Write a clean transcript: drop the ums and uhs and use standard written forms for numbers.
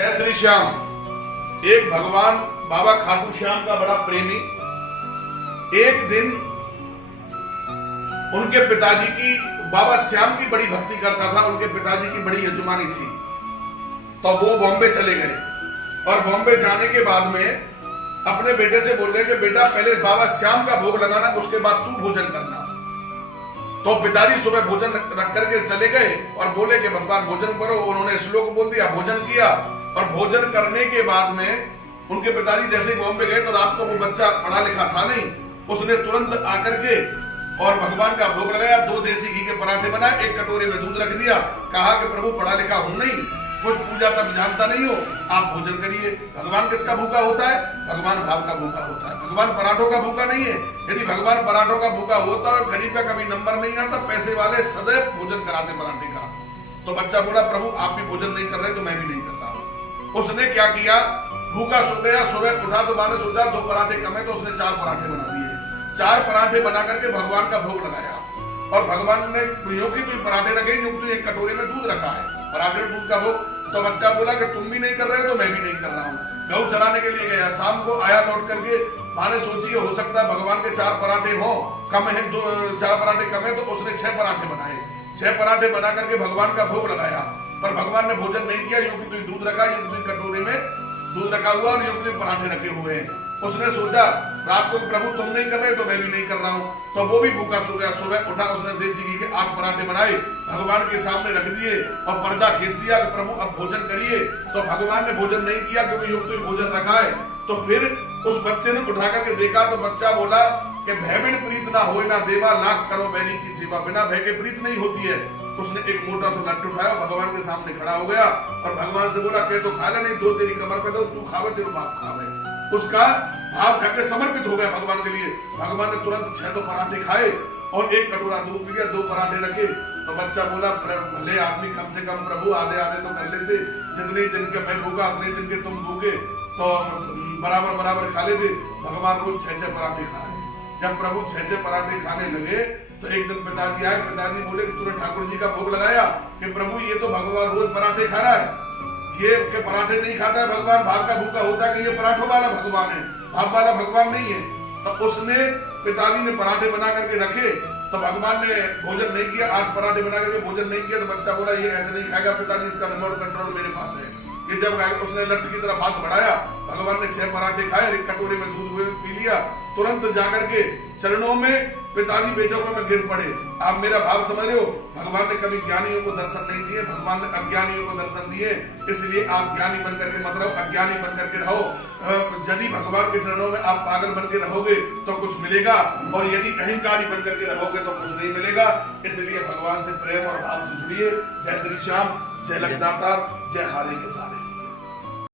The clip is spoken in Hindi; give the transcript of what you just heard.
जय श्री श्याम। एक भगवान बाबा खाटू श्याम का बड़ा प्रेमी एक दिन उनके पिताजी की, बाबा श्याम की बड़ी भक्ति करता था, उनके पिताजी की बड़ी यजमानी थी, तो वो बॉम्बे चले गए और बॉम्बे जाने के बाद में अपने बेटे से बोल गए कि बेटा पहले बाबा श्याम का भोग लगाना, उसके बाद तू भोजन करना। तो पिताजी सुबह भोजन रख करके चले गए और बोले कि भगवान भोजन करो। उन्होंने श्लोक बोल दिया, भोजन किया और भोजन करने के बाद में उनके पिताजी जैसे ही बॉम्बे गए तो रात को वो बच्चा पढ़ा लिखा था नहीं, उसने तुरंत आकर के और भगवान का भोग लगाया। 2 देसी घी के पराठे बनाए, एक कटोरे में दूध रख दिया, कहा कि प्रभु पढ़ा लिखा हूं नहीं, कुछ पूजा तक जानता नहीं हो, आप भोजन करिए। भगवान किसका भूखा होता है? भगवान भाव का भूखा होता है, भगवान पराठों का भूखा नहीं है। यदि भगवान पराठों का भूखा होता और गरीब का कभी नंबर नहीं आता, पैसे वाले सदैव भोजन कराते पराठे का। तो बच्चा बोला प्रभु आप भी भोजन नहीं कर रहे तो मैं भी नहीं करता हूं। उसने क्या किया, भूखा सो गया, सुबह उठा तो माने सोचा 2 पराठे कम है, तो उसने 4 पराठे बना दिए। 4 पराठे बना करके भगवान का भोग लगाया और भगवान ने योगी तो पराठे रखे, तो एक कटोरे में दूध रखा है, पराठे दूध का भोग। तो बच्चा बोला कि तुम भी नहीं कर रहे हो तो मैं भी नहीं कर रहा हूँ। गऊ चराने के लिए गया, शाम को आया लौट करके, माने सोची हो सकता है भगवान के 4 पराठे हो, कम है 4 पराठे कम है, तो उसने 6 पराठे बनाए। 6 पराठे बना करके भगवान का भोग लगाया, पर भगवान ने भोजन नहीं किया। योगी तो दूध रखा, योगी कटोरे में दूध रखा हुआ और योगी पराठे रखे हुए हैं। उसने सोचा रात को प्रभु तुम नहीं कर रहे तो मैं भी नहीं कर रहा हूँ, तो वो भी भूखा सो गया। सुबह उठा, उसने देसी घी के 8 पराठे बनाए, भगवान के सामने रख दिए और पर्दा खींच दिया कि प्रभु अब भोजन करिए। तो भगवान ने भोजन नहीं किया क्योंकि योग तो भोजन रखा है। तो फिर उस बच्चे ने उठा करके देखा तो बच्चा बोला कि भय बिन प्रीत ना होए ना देवा, लाख करो बैरी की सेवा, बिना भय के प्रीत नहीं होती है। उसने एक मोटा सा लट्टू उठाया, भगवान के सामने खड़ा हो गया और भगवान से बोला कि तो खा ले, नहीं 2 तेरी कमर पे दो, तू खावे तेरे बाप खावे। उसका भाव जाके समर्पित हो गया भगवान के लिए। भगवान ने तुरंत 6 तो पराठे खाए और एक कटोरा दूध पी लिया, 2 पराठे रखे। तो बच्चा बोला भले आदमी कम से कम प्रभु आधे आधे तो कर लेते, जितने दिन के मैं भूखा उतने दिन के तुम भूखे, तो बराबर बराबर खा लेते। भगवान रोज 6 पराठे खाए। जब प्रभु 6 पराठे खाने लगे तो एक दिन पिताजी आए, पिताजी बोले कि तूने ठाकुर जी का भोग लगाया कि प्रभु ये तो भगवान रोज पराठे खा रहा है, ये के पराठे नहीं खाता है, भगवान भाव का भूखा होता है कि ये पराठों वाला भगवान है, भाव वाला भगवान नहीं है। तो उसने पिताजी ने पराठे बना करके रखे, तो भगवान ने भोजन नहीं किया, 8 पराठे बना करके भोजन नहीं किया। तो बच्चा बोला ये ऐसे नहीं खाएगा पिताजी, इसका रिमोट कंट्रोल मेरे पास है। ये जब उसने लट्टू की तरफ हाथ बढ़ाया, भगवान ने 6 पराठे खाए, एक कटोरे में दूध पी लिया, तुरंत जाकर के चरणों में पिताजी बेटों को में गिर पड़े। आप मेरा भाव समझ रहे हो, भगवान ने कभी ज्ञानियों को दर्शन नहीं दिए, भगवान ने अज्ञानियों को दर्शन दिए। इसलिए आप ज्ञानी बन करके मत रहो, अज्ञानी बन करके रहो। यदि भगवान के चरणों में आप पागल बन के रहोगे तो कुछ मिलेगा, और यदि अहंकारी बन करके रहोगे तो कुछ नहीं मिलेगा। इसलिए भगवान से प्रेम और भाव से जुड़िए। जय श्री श्याम, जय लखदाता, जय हारे के सारे।